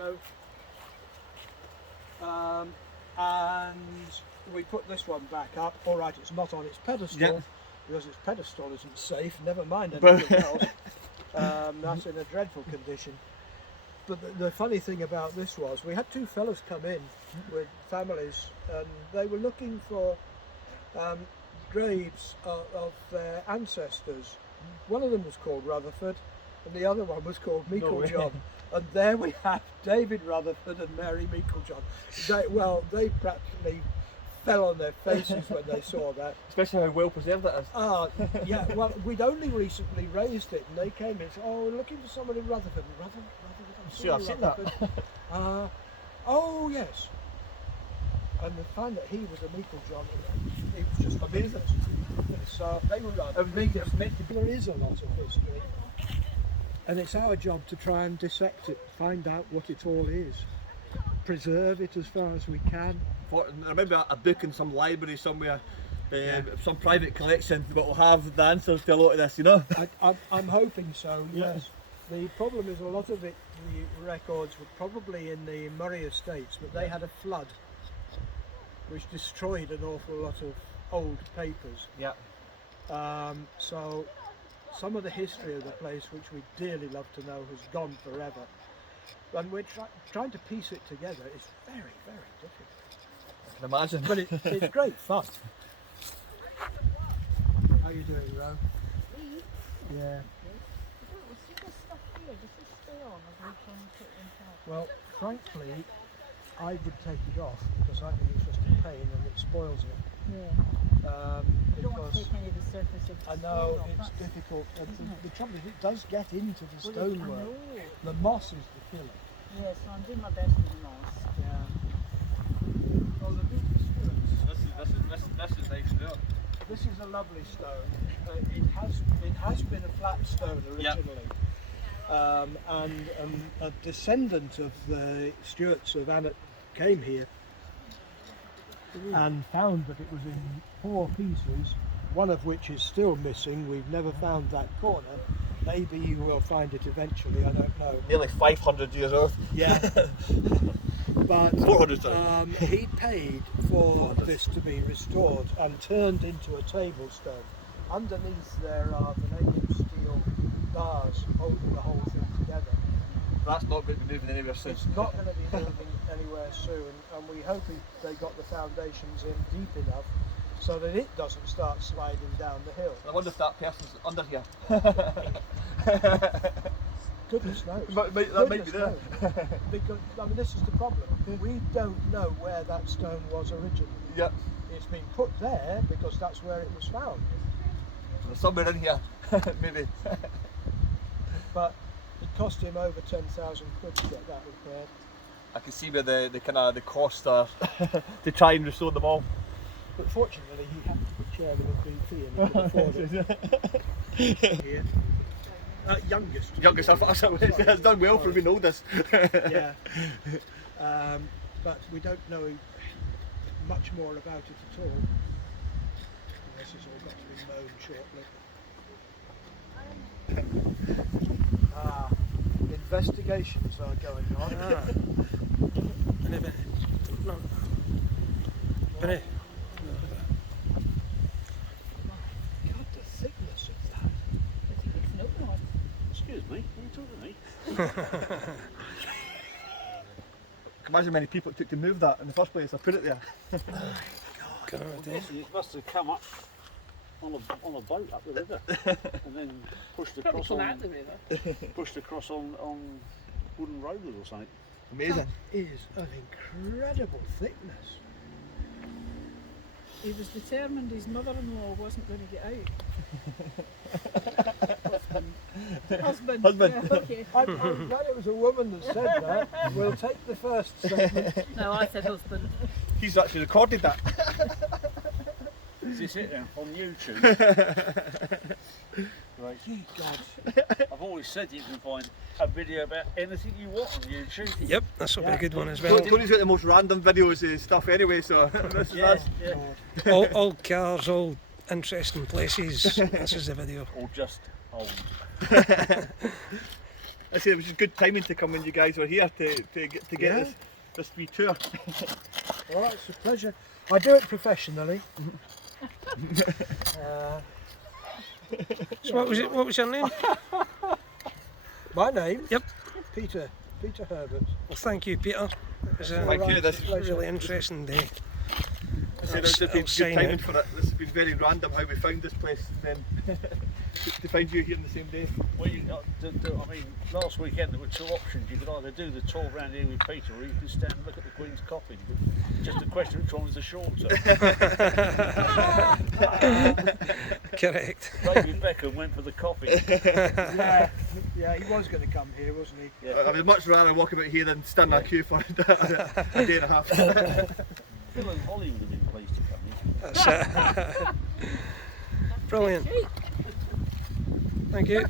ago. And we put this one back up. All right, it's not on its pedestal because its pedestal isn't safe. Never mind anything else. That's in a dreadful condition. But the funny thing about this was we had two fellows come in with families, and they were looking for graves of their ancestors. One of them was called Rutherford, and the other one was called Meiklejohn. And there we have David Rutherford and Mary Meiklejohn. They practically fell on their faces when they saw that. Especially how well preserved it is. Yeah, well, we'd only recently raised it, and they came in and said, "Oh, we're looking for someone in Rutherford." Rutherford, sure, I've seen that. Oh, yes. And to find that he was a Meiklejohn, it was just amazing. So they were rather there is a lot of history, and it's our job to try and dissect it, find out what it all is, preserve it as far as we can. I remember a book in some library somewhere, some private collection that will have the answers to a lot of this, you know? I'm hoping so, yes. The problem is a lot of it, the records were probably in the Murray Estates, but they had a flood which destroyed an awful lot of old papers. Yeah. So some of the history of the place, which we dearly love to know, has gone forever. And we're trying to piece it together. It's very, very difficult. I can imagine. But it's great fun. How you doing, Ro? Yeah. Well, frankly, I would take it off because I think it's just a pain and it spoils it. Yeah. You don't want to take any of the surface of the I know, stone it's off. difficult. The trouble is it does get into the Well, stonework. I know. The moss is the killer. Yeah, so I'm doing my best with the moss. Yeah. Well, the big Stuarts. This is nice now. This is a lovely stone. It has been a flat stone originally. And a descendant of the Stuarts of Annet came here and found that it was in 4 pieces, one of which is still missing. We've never found that corner. Maybe you will find it eventually, I don't know. Nearly 500 years old. Yeah. But 400 he paid for this to be restored and turned into a table stone. Underneath there are vanadium steel bars holding the whole thing together. That's not going to be moving anywhere soon. It's not going to be moving anywhere soon, and we hope they got the foundations in deep enough so that it doesn't start sliding down the hill. I wonder if that person's under here. Goodness knows. That might be there. Because, I mean, this is the problem. We don't know where that stone was originally. Yep. It's been put there because that's where it was found. There's somewhere in here, maybe. But it cost him over 10,000 quid to get that repaired. I can see where the kind of the costs are to try and restore them all. But fortunately, he happened to be chairman of BP and he could afford it. Here. Youngest. It's done well for being oldest. Yeah. But we don't know much more about it at all. This has all got to be mown shortly. Investigations are going on. God, the thickness of that. It's no more. Excuse me, are you talking to me? Imagine how many people it took to move that in the first place. I put it there. Well, it must have come up on a boat up the river and then pushed across on wooden rollers or something. Amazing. That is an incredible thickness. He was determined his mother-in-law wasn't going to get out. Husband. Yeah, okay. I'm glad it was a woman that said that. We'll take the first statement. No, I said husband. He's actually recorded that. Is this it now? On YouTube? Right. Ye God. I've always said you can find a video about anything you want on YouTube. Yep, this will be a good one as well. Tony's got the most random videos and stuff anyway, so that's All cars, all interesting places. This is the video. Or just old. I say it was just good timing to come when you guys were here to get Yeah. this wee tour. All right, it's a pleasure. I do it professionally. So what was your name? My name? Yep. Peter Herbert. Well, thank you, Peter. It was a Thank you. This really interesting day. I said it's been good sign timing it. for it. This has been very random how we found this place. Then to find you here on the same day. Well, I mean, last weekend there were two options. You could either do the tour around here with Peter, or you could stand and look at the Queen's coffin. Just a question which one was the shorter. Correct. David Beckham went for the coffin. Yeah, he was going to come here, wasn't he? Yeah. I would much rather walk about here than stand in a queue for a day and a half. Phil and Holly would have been pleased to come in. That's it. Brilliant. Thank you.